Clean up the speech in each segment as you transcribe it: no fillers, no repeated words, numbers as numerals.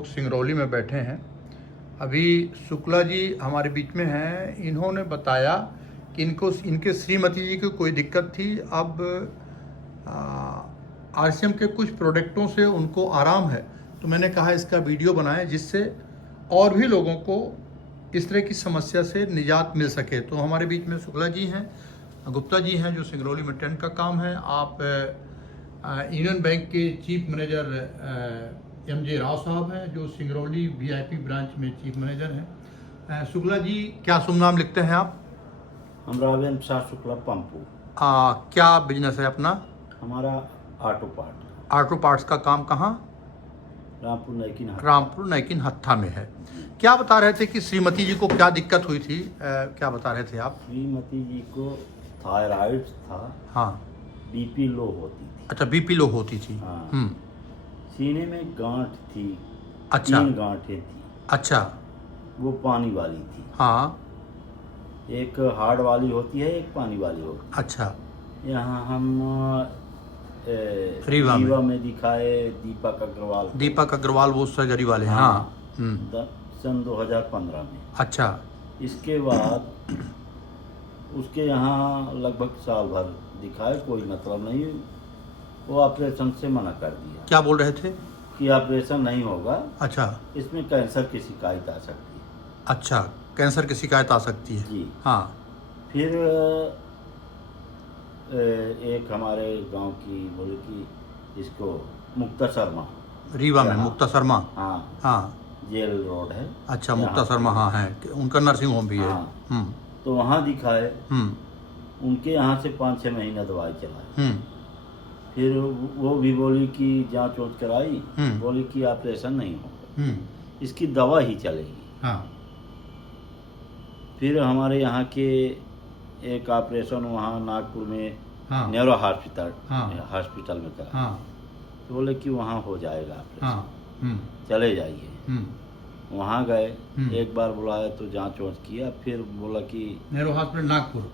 लोग सिंगरौली में बैठे हैं। अभी शुक्ला जी हमारे बीच में हैं। इन्होंने बताया कि इनके श्रीमती जी को कोई दिक्कत थी। अब आरसीएम के कुछ प्रोडक्टों से उनको आराम है, तो मैंने कहा इसका वीडियो बनाएं जिससे और भी लोगों को इस तरह की समस्या से निजात मिल सके। तो हमारे बीच में शुक्ला जी हैं, गुप्ता जी हैं जो सिंगरौली में टेंट का काम है। आप यूनियन बैंक के चीफ मैनेजर एम.जे. राव साहब हैं जो सिंगरौली वीआईपी ब्रांच में चीफ मैनेजर हैं। शुक्ला जी, क्या शुभ नाम लिखते हैं आप? हम रावेंद्र प्रसाद शुक्ला पंपू। क्या बिजनेस है अपना? हमारा ऑटो पार्ट्स का काम कहाँ? रामपुर नैकिन हत्था में है। क्या बता रहे थे कि श्रीमती जी को क्या दिक्कत हुई थी? क्या बता रहे थे आप? श्रीमती जी को थायराइड था। हाँ। बीपी लो होती थी। अच्छा, बीपी लो होती थी। हाँ। सीने में गांठ थी। अच्छा। 3 गांठें थी। अच्छा। वो पानी वाली थी। हाँ। एक हार्ड वाली होती है, एक पानी वाली होती है। अच्छा। यहाँ हम रीवा में दिखाए दीपक अग्रवाल वो सर्जरी वाले। हाँ। सन 2015 में। अच्छा। इसके बाद उसके यहाँ लगभग साल भर दिखाए, कोई मतलब नहीं। वो ऑपरेशन से मना कर दिया। क्या बोल रहे थे? कि ऑपरेशन नहीं होगा। अच्छा। इसमें कैंसर की शिकायत आ सकती है। अच्छा, कैंसर की शिकायत आ सकती है जी। हाँ। फिर एक हमारे गांव की बोले कि इसको मुक्ता शर्मा, रीवा में मुक्ता शर्मा। हाँ हाँ, जेल रोड है। अच्छा, मुक्ता शर्मा हाँ है, उनका नर्सिंग होम भी है। तो वहाँ दिखाए। उनके यहाँ से 5-6 महीना दवाई चलाई। फिर वो भी बोली कि जांच वांच कराई, बोली कि ऑपरेशन नहीं होगा, इसकी दवा ही चलेगी। हाँ। फिर हमारे यहाँ के एक ऑपरेशन वहाँ नागपुर में न्यूरो हॉस्पिटल में करा। तो बोले कि वहाँ हो जाएगा ऑपरेशन, चले जाइए। वहाँ गए, एक बार बुलाया तो जांच वांच किया। फिर बोला कि न्यूरो हॉस्पिटल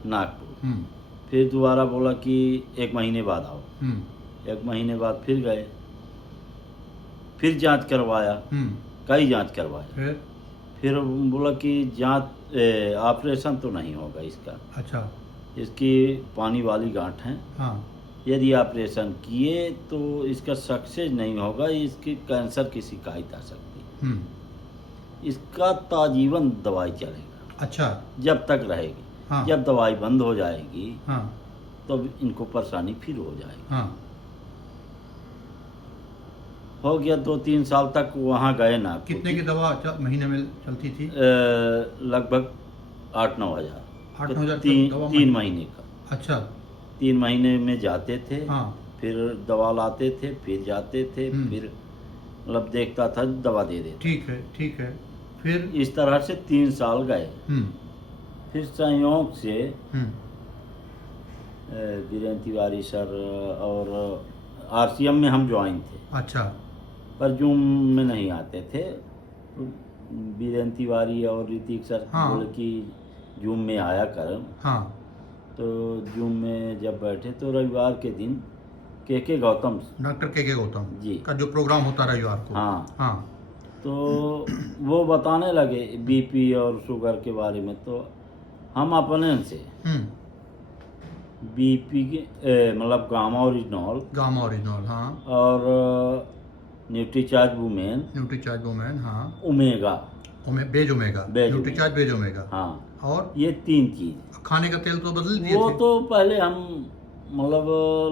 नागपुर। फिर दोबारा बोला कि 1 महीने बाद आओ। 1 महीने बाद फिर गए, फिर जांच करवाया, कई जांच करवाया। फिर बोला कि जांच ऑपरेशन तो नहीं होगा इसका। अच्छा। इसकी पानी वाली गांठ है। हाँ। यदि ऑपरेशन किए तो इसका सक्सेस नहीं होगा, इसकी कैंसर की शिकायत आ सकती है। इसका ताजीवन दवाई चलेगा। अच्छा। जब तक रहेगी। हाँ। जब दवाई बंद हो जाएगी हाँ, तो इनको परेशानी फिर हो जाएगी। हाँ। हो गया 2-3 साल तक वहाँ गए ना। कितने की दवा महीने में चलती थी? लगभग 8-9 हज़ार। 8-9 हज़ार 3 महीने का। अच्छा। 3 महीने में जाते थे। हाँ। फिर दवा लाते थे, फिर जाते थे, फिर मतलब देखता था, दवा दे देते। ठीक है। फिर इस तरह से 3 साल गए। फिर संयोग से वीरेंद्र तिवारी सर और आरसीएम में हम ज्वाइन थे। अच्छा। पर जूम में नहीं आते थे। वीरेंद्र तिवारी और ऋतिक सर बोले कि जूम में आया कर। हाँ। तो जूम में जब बैठे तो रविवार के दिन के गौतम, डॉक्टर के गौतम जी का जो प्रोग्राम होता रविवार को। हाँ। तो वो बताने लगे बीपी और शुगर के बारे में। तो हम अपने से बीपी के मतलब गामा ओरिजिनल हाँ, और न्यूट्रीचार्ज वुमेन हाँ, बेज ओमेगा हाँ, और ये 3 चीज। खाने का तेल तो बदल दिए वो थे। तो पहले हम मतलब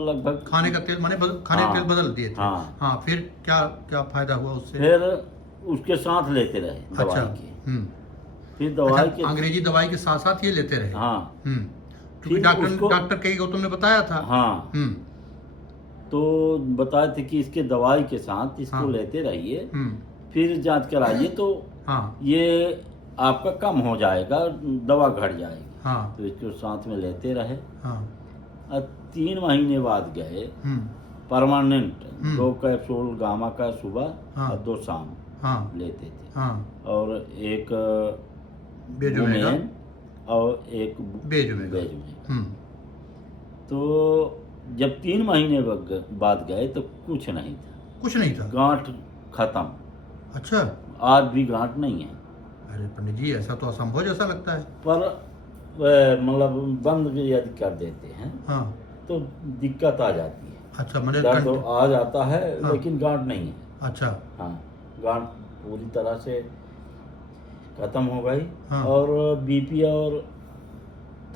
लगभग खाने का तेल खाने का तेल बदल दिए थे। हाँ। फिर क्या फायदा हुआ उससे? फिर उसके साथ लेते रहे दवाई। अच्छा। के फिर दवाई के अंग्रेजी दवाई के साथ साथ ये लेते रहे। हाँ। क्योंकि डॉक्टर के गौतम ने बताया था। हाँ। तो बताए थे कि इसके दवाई के साथ इसको लेते रहिए, फिर जांच कराइए तो ये आपका कम हो जाएगा, दवा घट जाएगी। हाँ। तो इसको साथ में लेते रहे। हाँ। 3 महीने बाद गए परमानेंट 2 कैप्सूल गामा का सुबह और 2 शाम लेते थे। और एक वुमेन और एक बेज में। तो जब 3 महीने बाद गए तो कुछ नहीं था। गांठ खत्म। अच्छा, आज भी गांठ नहीं है। अरे पंडित जी ऐसा तो असंभव जैसा लगता है। पर मतलब बंद यदि कर देते हैं हाँ तो दिक्कत आ जाती है। अच्छा, मैंने दर्द तो आ जाता है हाँ। लेकिन गांठ नहीं है। अच्छा हाँ, गांठ पूरी तरह से खत्म हो गई। हाँ। और बीपी और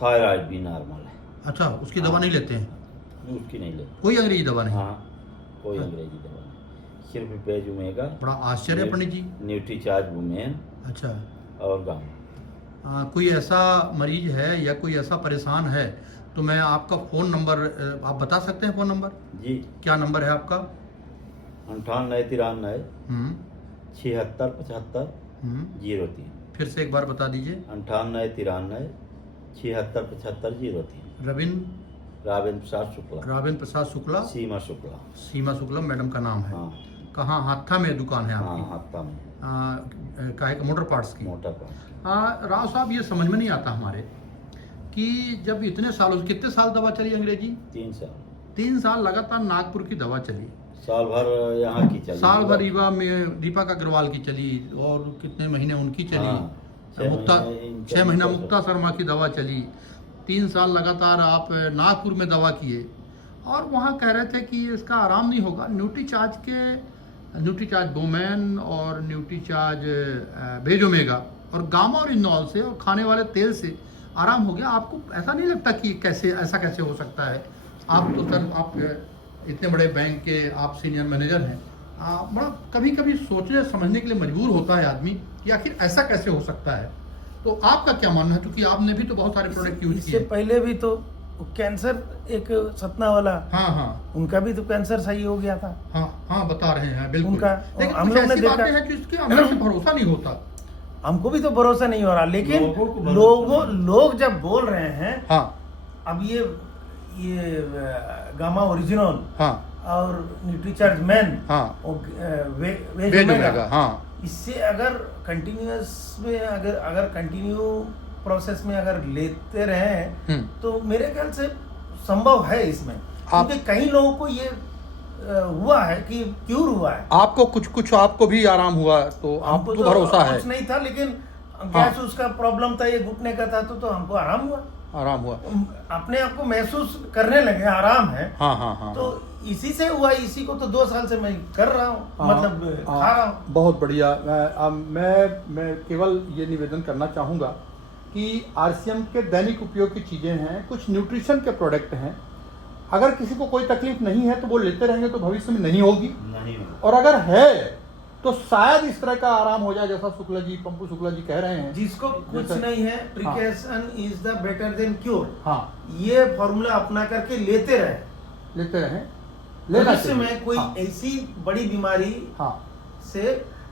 थायराइड भी नॉर्मल है। अच्छा, उसकी दवा हाँ। नहीं लेते हैं? उसकी नहीं लेते। कोई अंग्रेजी दवा नहीं? हाँ, कोई अंग्रेजी दवा नहीं, सिर्फ बेज ओमेगा। बड़ा आश्चर्य है पंडित जी। न्यूट्रीचार्ज वुमेन अच्छा, और गामा। कोई ऐसा मरीज है या कोई ऐसा परेशान है तो मैं आपका फ़ोन नंबर आप बता सकते हैं? फ़ोन नंबर जी, क्या नंबर है आपका? 9893 हम्म 76 75 03। फिर से एक बार बता दीजिए। 9893 76 75 03। रावेंद्र प्रसाद शुक्ला। रावेंद्र प्रसाद शुक्ला। सीमा शुक्ला। सीमा शुक्ला मैडम का नाम है। हाँ कहाँ? हाथा में दुकान है हाँ, आपकी? हफ्ता में काहे का? मोटर पार्ट्स की? मोटा पास। राव साहब ये समझ में नहीं आता हमारे कि जब इतने सालों, कितने साल दवा चली अंग्रेजी? 3 साल। 3 साल लगातार नागपुर की दवा चली, साल भर यहाँ की चली। साल भर रीवा में दीपक अग्रवाल की चली, और कितने महीने उनकी चली। हाँ, 6 6 महीना मुक्ता शर्मा की दवा चली। 3 साल लगातार आप नागपुर में दवा किए और वहाँ कह रहे थे कि इसका आराम नहीं होगा। न्यूट्रीचार्ज वुमेन और न्यूट्रीचार्ज बेज ओमेगा और गामा और इनॉल से और खाने वाले तेल से आराम हो गया। आपको ऐसा नहीं लगता कि ऐसा कैसे हो सकता है? आप तो सर, आप इतने बड़े बैंक के आप सीनियर मैनेजर हैं, बड़ा कभी कभी सोचने समझने के लिए मजबूर होता है आदमी कि आखिर ऐसा कैसे हो सकता है। तो आपका क्या मानना है, क्योंकि आपने भी तो बहुत सारे प्रोडक्ट यूज इससे किए? पहले भी तो कैंसर, एक सतना वाला, हाँ हाँ उनका भी तो कैंसर सही हो गया था। हाँ हाँ, बता रहे हैं बिल्कुल। उनका लेकिन हम कुछ लोग ने ऐसी देखा, बातें हैं कि इसके अंदर से भरोसा नहीं होता। हमको भी तो भरोसा नहीं हो रहा, लेकिन लोगों को भरोसा लोग जब बोल रहे हैं, हाँ अब ये गामा ओरिजिनल हाँ और न्यूट्रीचार्ज मैन हाँ, और बेज वेज ओमेगा, ओमेगा, हाँ इससे अगर कंटिन्यूअस में अगर कंटिन्यू प्रोसेस में अगर लेते रहे तो मेरे ख्याल से संभव है इसमें। क्योंकि कई लोगों को ये हुआ है कि क्यूर हुआ है। आपको कुछ आपको भी आराम हुआ तो आपको तो भरोसा है? कुछ नहीं था, लेकिन गैस उसका प्रॉब्लम था, ये घुटने का था, तो हमको आराम हुआ। आराम हुआ, अपने आप को महसूस करने लगे आराम है। हाँ हाँ हाँ। तो इसी से हुआ, इसी को तो 2 साल से मैं कर रहा हूँ, मतलब खा रहा हूँ। बहुत बढ़िया। मैं केवल ये निवेदन करना चाहूँगा कि आरसीएम के दैनिक उपयोग की चीज़ें हैं, कुछ न्यूट्रिशन के प्रोडक्ट हैं। अगर किसी को कोई तकलीफ नहीं है तो वो लेते रहेंगे तो भविष्य में नहीं होगी, नहीं। और अगर है तो शायद इस तरह का आराम हो जाए जैसा पंपू शुक्ला जी कह रहे हैं। जिसको कुछ नहीं है, precaution is the better than cure. हाँ, ये फॉर्मूला अपना करके लेते रहें, भविष्य में कोई ऐसी बड़ी बीमारी से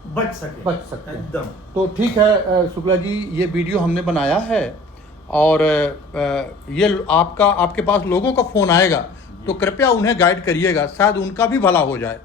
बच सकते हैं एकदम। तो ठीक है शुक्ला जी, ये वीडियो हमने बनाया है और ये आपके पास लोगों का फोन आएगा तो कृपया उन्हें गाइड करिएगा, शायद उनका भी भला हो जाए।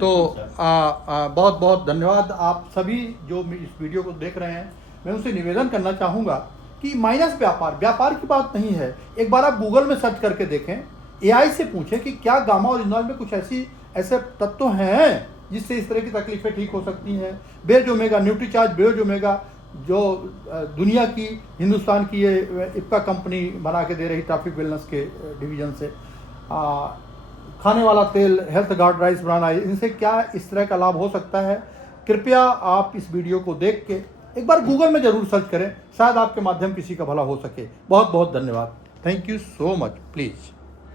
तो बहुत बहुत धन्यवाद आप सभी जो इस वीडियो को देख रहे हैं। मैं उनसे निवेदन करना चाहूँगा कि माइनस व्यापार की बात नहीं है। एक बार आप गूगल में सर्च करके देखें, एआई से पूछें कि क्या गामा ओरिजिनल में कुछ ऐसे तत्व हैं जिससे इस तरह की तकलीफें ठीक हो सकती हैं। बेज ओमेगा, न्यूट्रीचार्ज बेज ओमेगा, जो दुनिया की, हिंदुस्तान की ये इप्का कंपनी बना के दे रही ट्रैफिक वेलनेस के डिवीजन से, खाने वाला तेल, हेल्थ गार्ड राइस बनाना, इनसे क्या इस तरह का लाभ हो सकता है। कृपया आप इस वीडियो को देख के एक बार गूगल में ज़रूर सर्च करें, शायद आपके माध्यम किसी का भला हो सके। बहुत बहुत धन्यवाद। Thank you so much. Please.